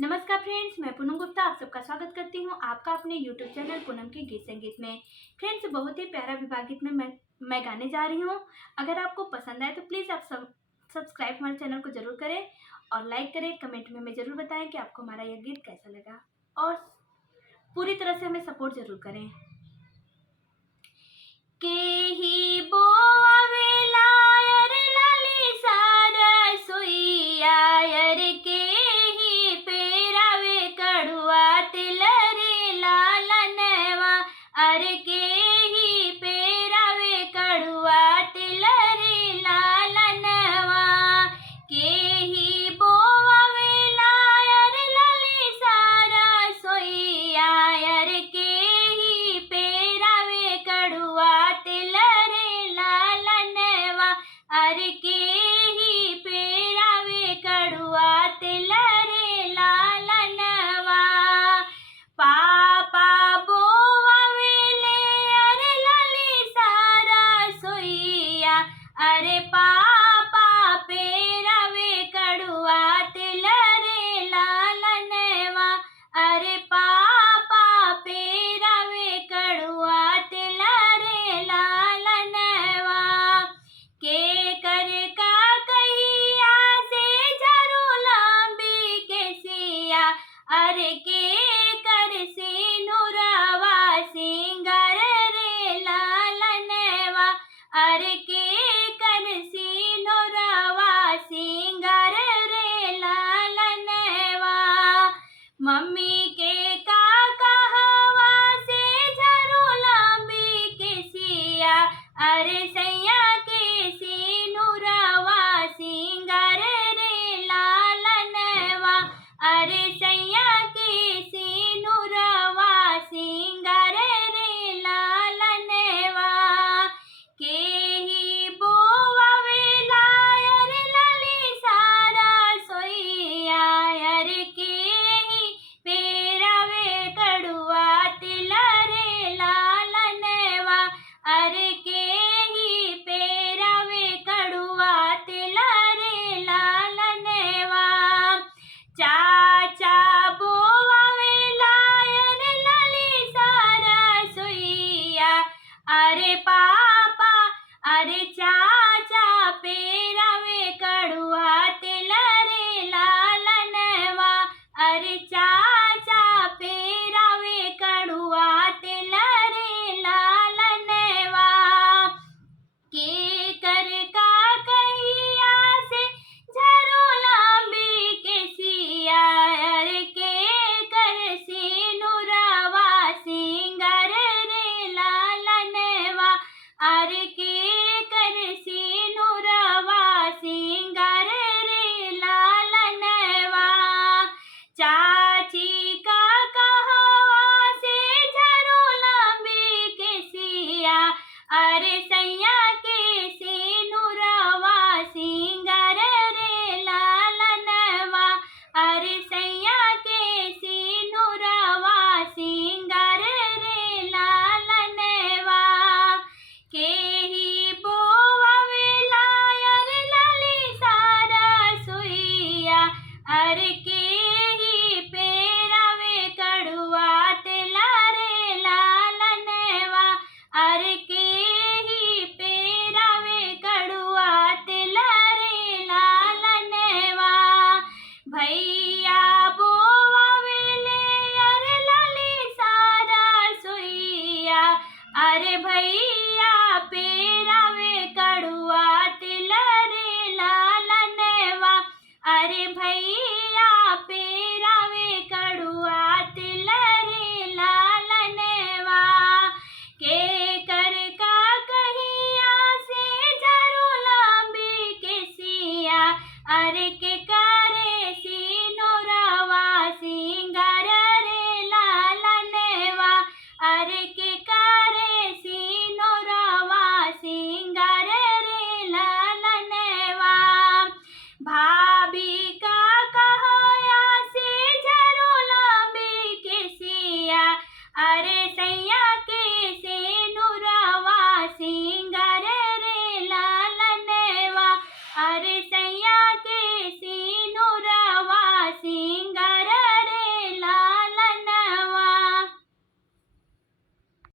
नमस्कार फ्रेंड्स, मैं पूनम गुप्ता आप सबका स्वागत करती हूँ आपका अपने यूट्यूब चैनल पूनम के गीत संगीत में। फ्रेंड्स, बहुत ही प्यारा विवाह गीत में मैं गाने जा रही हूँ। अगर आपको पसंद आए तो प्लीज़ आप सब्सक्राइब हमारे चैनल को ज़रूर करें और लाइक करें। कमेंट में हमें ज़रूर बताएं कि आपको हमारा यह गीत कैसा लगा और पूरी तरह से हमें सपोर्ट ज़रूर करें। के ही बोवेला यर लाली सारा सोइया यर के ही पेरावे कड़ुआ तिल रे लालनवा अर के ही पेरावे कड़ुआ तिल रे लालनवा के ही बोवेला यर लाली सारा सोइया यर के ही पेरावे कड़ुआ तिल रे लालनवा अर के ही पेरावे कड़ुआ तिल रे लालनवा पापा बोवावेले अर लाली सारा सोइया अरे पापा पेरावे कड़ुआ तिल रे लालनवा अरे पापा पेरावे कड़ुआ तिल रे लालनवा के कर का कहिया से झरू लंबी केसिया अरे के कर से नुरवा सिंगार रे लालनवा अरे के कर से नुरवा सिंगार रे लालनवा मम्मी के का कहवा से झरू लंबी केसिया अरे सैया के सिनुरवा सिंगार रे लालनवा अरे सैया के सिनुरवा सिंगार रे लालनवा के ही बोवावेला यर लाली सारा सोइया यर के ही पेरावे कड़ुआ तिल रे लालनवा अर के ही पेरावे कड़ुआ तिल रे लालनवा चाचा बोवावेला यर लाली सारा सोइया अरे पापा अरे चाचा पेरावे कड़ुआ तिल रे लालनवा अरे चाचा पेरावे कड़ुआ तिल रे लालनवा के कर का कहिया से झरू लंबी केसिया अर के कर से नुरवा सिंगार रे लालनवा अर के कर से नुरवा सिंगार रे लालनवा चाची का कहवा से झरू लंबी केसिया अरे सैया के सिनुरवा सिंगार रे लालनवा अरे सैया के सिनुरवा सिंगार रे लालनवा के ही बोवावेला यर लाली सारा सोइया अर के ही पेरावे कड़ुआ तिल रे लालनवा अर के ही पेरावे कड़ुआ तिल रे लालनवा भैया बोवावेले यर लाली सारा सोइया अरे भैया